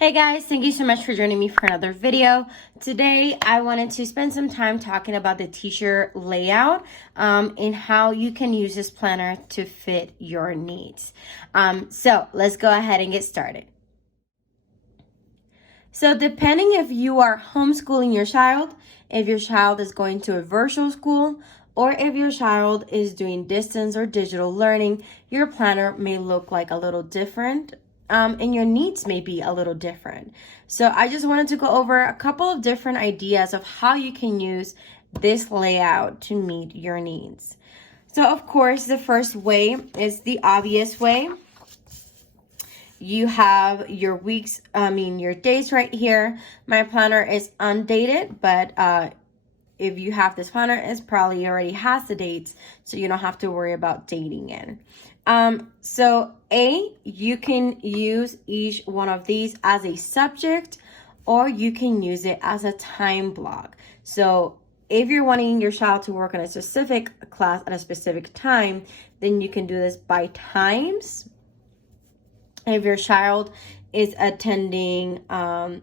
Hey guys, thank you so much for joining me for another video. Today, I wanted to spend some time talking about the teacher layout and how you can use this planner to fit your needs. So let's go ahead and get started. So depending if you are homeschooling your child, if your child is going to a virtual school, or if your child is doing distance or digital learning, your planner may look like a little different. And your needs may be a little different. So I just wanted to go over a couple of different ideas of how you can use this layout to meet your needs. So of course, the first way is the obvious way. You have your weeks, your days right here. My planner is undated, but if you have this planner, it probably already has the dates, so you don't have to worry about dating it. So you can use each one of these as a subject, or you can use it as a time block. So if you're wanting your child to work on a specific class at a specific time, then you can do this by times. If your child is attending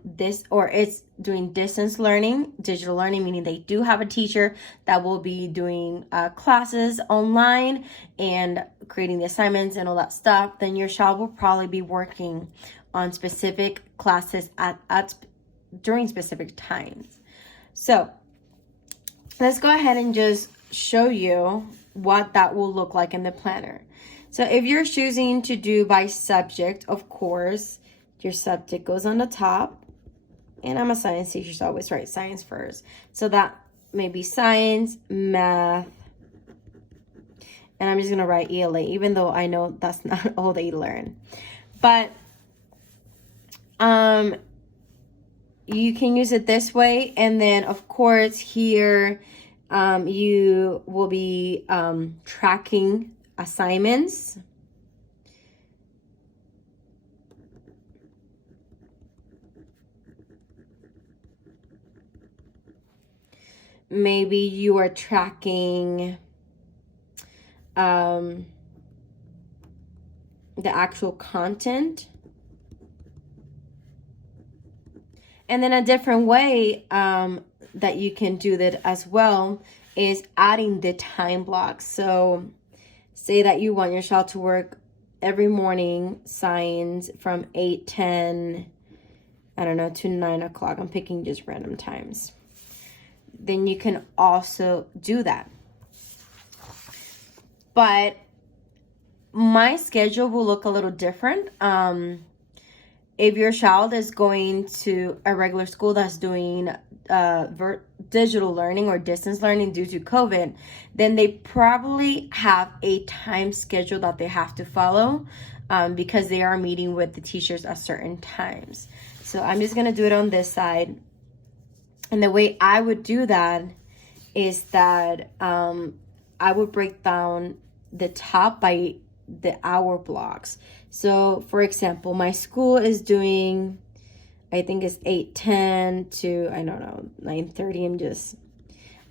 this or is doing distance learning, digital learning, meaning they do have a teacher that will be doing classes online and creating the assignments and all that stuff, then your child will probably be working on specific classes during specific times. So let's go ahead and just show you what that will look like in the planner. So if you're choosing to do by subject, of course, your subject goes on the top. And I'm a science teacher, so I always write science first. So that may be science, math, and I'm just going to write ELA, even though I know that's not all they learn. But you can use it this way. And then, of course, here you will be tracking assignments. Maybe you are tracking the actual content. And then a different way that you can do that as well is adding the time blocks. So say that you want your child to work every morning science from 8:10, I don't know, to 9 o'clock. I'm picking just random times. Then you can also do that. But my schedule will look a little different. If your child is going to a regular school that's doing digital learning or distance learning due to COVID, then they probably have a time schedule that they have to follow because they are meeting with the teachers at certain times. So I'm just going to do it on this side. And the way I would do that is that I would break down the top by the hour blocks. So for example, my school is doing, I think it's 8:10 to, I don't know, 9:30.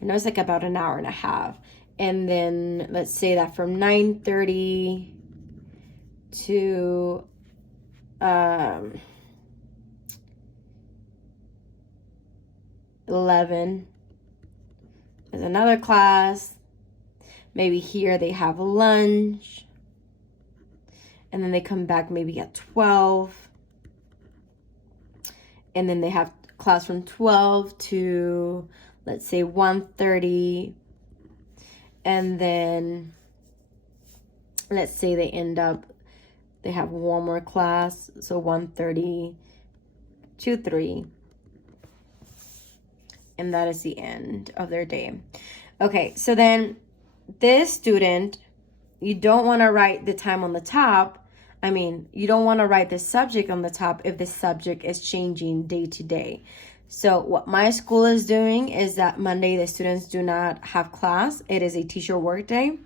I know it's like about an hour and a half. And then let's say that from 9:30 to 11 is another class. Maybe here they have lunch. And then they come back maybe at 12. And then they have class from 12 to, let's say, 1:30. And then let's say they have one more class. So 1:30 to 3. And that is the end of their day. Okay, so then this student, you don't want to write the time on the top. You don't want to write the subject on the top if the subject is changing day to day. So what my school is doing is that Monday, the students do not have class. It is a teacher work day.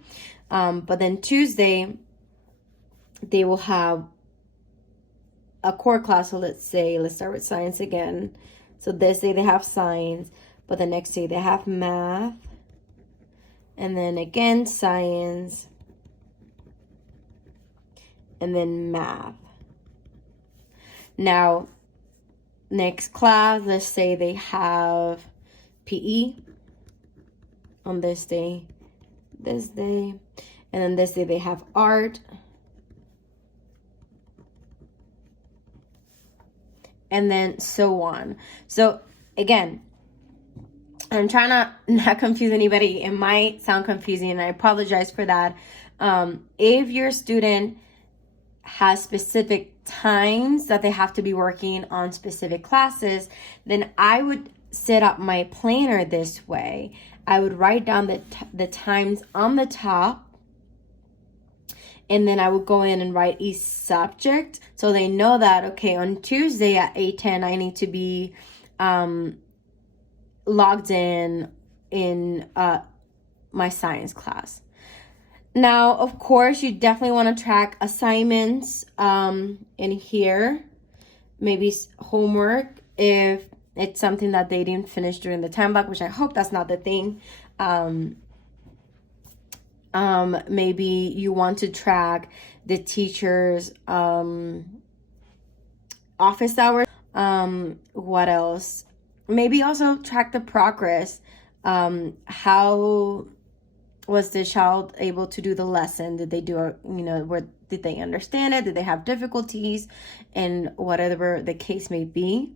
But then Tuesday, they will have a core class. So let's start with science again. So this day they have science, but the next day they have math. And then again, science. And then math. Now, next class, let's say they have PE on this day, and then this day they have art, and then so on. So again, I'm trying to not confuse anybody. It might sound confusing, and I apologize for that. If your student has specific times that they have to be working on specific classes, then I would set up my planner this way. I would write down the times on the top, and then I would go in and write each subject so they know that, okay, on Tuesday at 8:10 I need to be logged in my science class. Now, of course, you definitely want to track assignments in here, maybe homework if it's something that they didn't finish during the time block, which I hope that's not the thing. Maybe you want to track the teacher's office hours. What else? Maybe also track the progress. How was the child able to do the lesson? Did they do, did they understand it? Did they have difficulties? And whatever the case may be.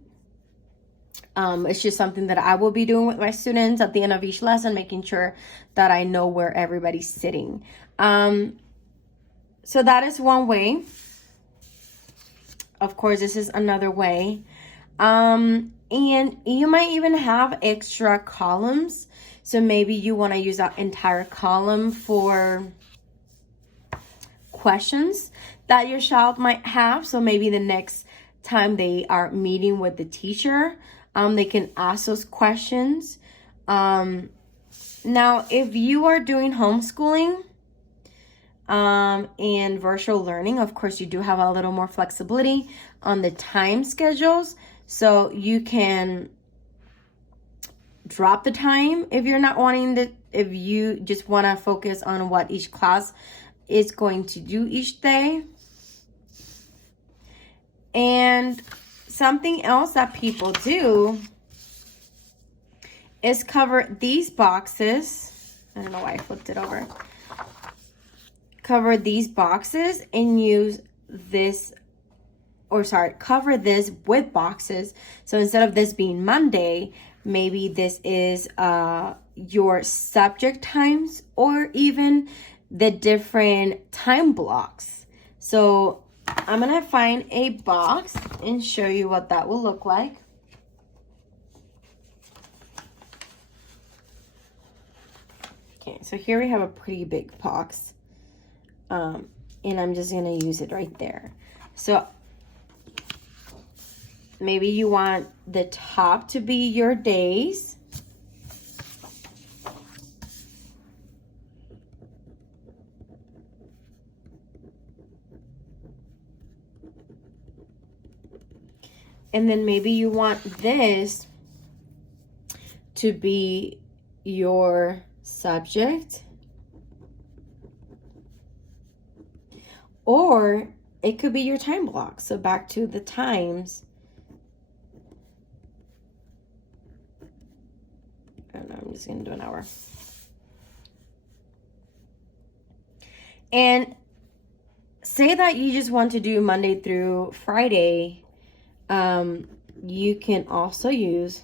It's just something that I will be doing with my students at the end of each lesson, making sure that I know where everybody's sitting. So that is one way. Of course, this is another way. And you might even have extra columns. So maybe you want to use that entire column for questions that your child might have. So maybe the next time they are meeting with the teacher, they can ask those questions. Now, if you are doing homeschooling and virtual learning, of course, you do have a little more flexibility on the time schedules. So you can drop the time if you're not wanting to, if you just want to focus on what each class is going to do each day. And something else that people do is cover these boxes. I don't know why I flipped it over. Cover these boxes and use this, cover this with boxes. So instead of this being Monday, maybe this is your subject times or even the different time blocks. So I'm going to find a box and show you what that will look like. Okay, so here we have a pretty big box. And I'm just going to use it right there. So maybe you want the top to be your days. And then maybe you want this to be your subject. Or it could be your time block. So back to the times. I don't know, I'm just going to do an hour. And say that you just want to do Monday through Friday. You can also use,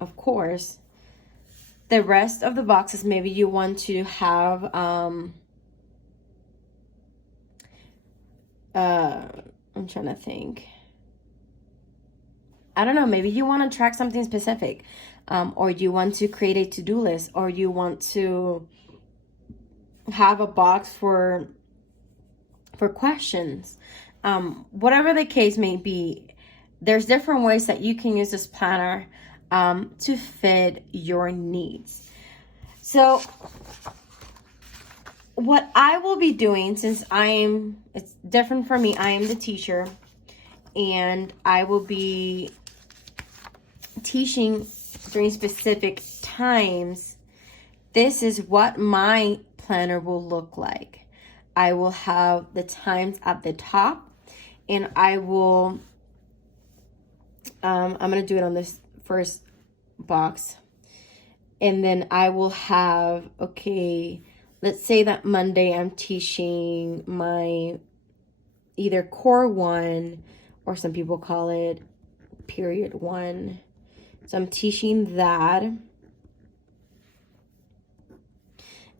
of course, the rest of the boxes. Maybe you want to have, I'm trying to think. I don't know, maybe you want to track something specific, or you want to create a to-do list, or you want to have a box for questions. Whatever the case may be, there's different ways that you can use this planner to fit your needs. So what I will be doing, since it's different for me, I am the teacher, and I will be teaching during specific times. This is what my planner will look like. I will have the times at the top, and I will I'm going to do it on this first box. And then I will have, okay, let's say that Monday I'm teaching my either core 1, or some people call it period 1. So I'm teaching that.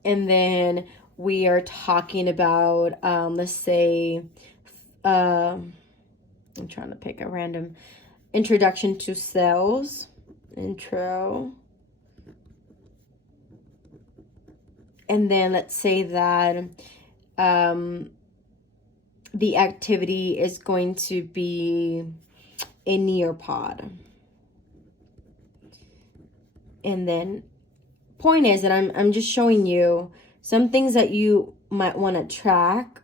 And then we are talking about, let's say, I'm trying to pick a random, introduction to sales, intro. And then let's say that the activity is going to be a Nearpod. And then point is that I'm just showing you some things that you might want to track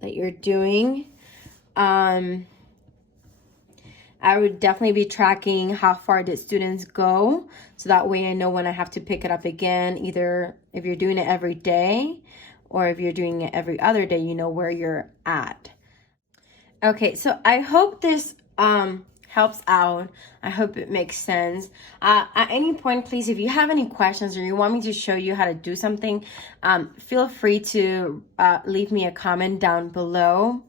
that you're doing. I would definitely be tracking how far did students go, so that way I know when I have to pick it up again, either if you're doing it every day or if you're doing it every other day, you know where you're at. Okay, so I hope this helps out. I hope it makes sense. At any point, please, if you have any questions or you want me to show you how to do something, feel free to leave me a comment down below.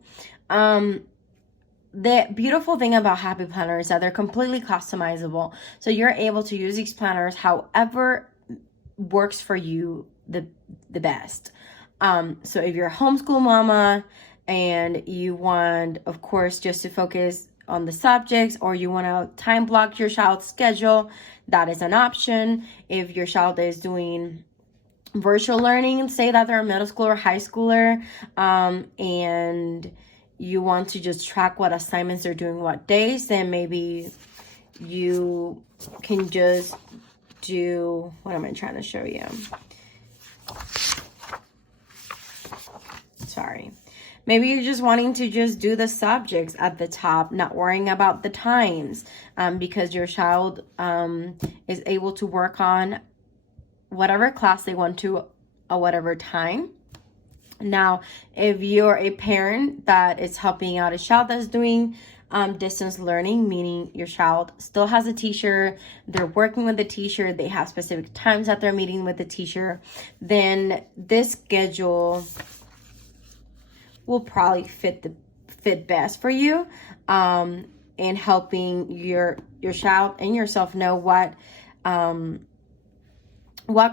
The beautiful thing about Happy Planner is that they're completely customizable. So you're able to use these planners however works for you the best. So if you're a homeschool mama and you want, of course, just to focus on the subjects, or you want to time block your child's schedule, that is an option. If your child is doing virtual learning, say that they're a middle schooler or high schooler, and you want to just track what assignments they're doing what days, then maybe you can just do, what am I trying to show you? Sorry. Maybe you're just wanting to just do the subjects at the top, not worrying about the times, because your child is able to work on whatever class they want to at whatever time. Now, if you're a parent that is helping out a child that's doing distance learning, meaning your child still has a teacher, they're working with the teacher, they have specific times that they're meeting with the teacher, then this schedule will probably fit best for you in helping your child and yourself know what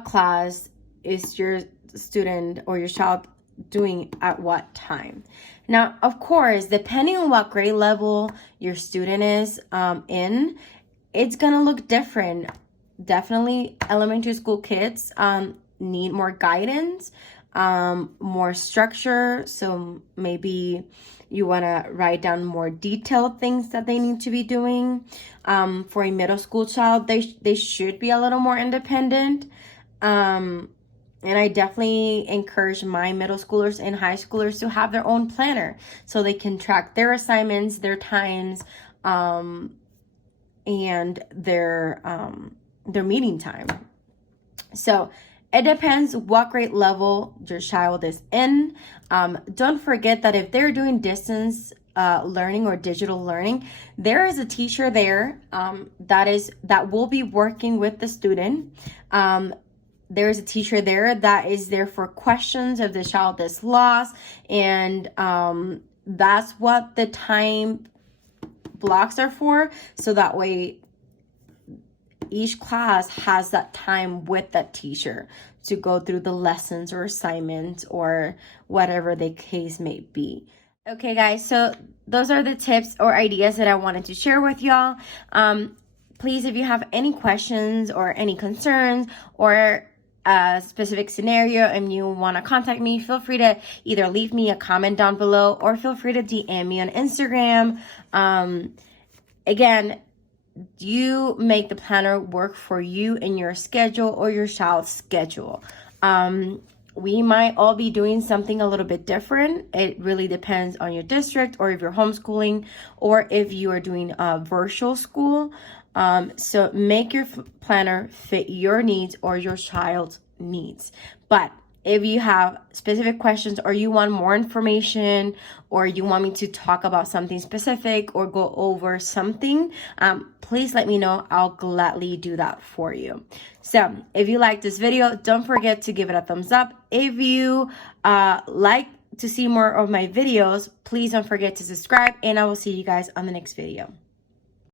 class is your student or your child doing at what time. Now, of course, depending on what grade level your student is in, it's gonna look different. Definitely elementary school kids need more guidance, more structure. So maybe you want to write down more detailed things that they need to be doing. For a middle school child, they should be a little more independent. And I definitely encourage my middle schoolers and high schoolers to have their own planner so they can track their assignments, their times, and their meeting time. So it depends what grade level your child is in. Don't forget that if they're doing distance learning or digital learning, there is a teacher there that will be working with the student. There is a teacher there that is there for questions if the child is lost, and that's what the time blocks are for. So that way each class has that time with that teacher to go through the lessons or assignments or whatever the case may be. Okay, guys, so those are the tips or ideas that I wanted to share with y'all. Please, if you have any questions or any concerns or a specific scenario and you want to contact me, feel free to either leave me a comment down below or feel free to DM me on Instagram. Again, you make the planner work for you and your schedule or your child's schedule. We might all be doing something a little bit different. It really depends on your district, or if you're homeschooling, or if you are doing a virtual school. So make your planner fit your needs or your child's needs. But if you have specific questions or you want more information or you want me to talk about something specific or go over something, please let me know. I'll gladly do that for you. So if you like this video, don't forget to give it a thumbs up. If you like to see more of my videos, please don't forget to subscribe, and I will see you guys on the next video.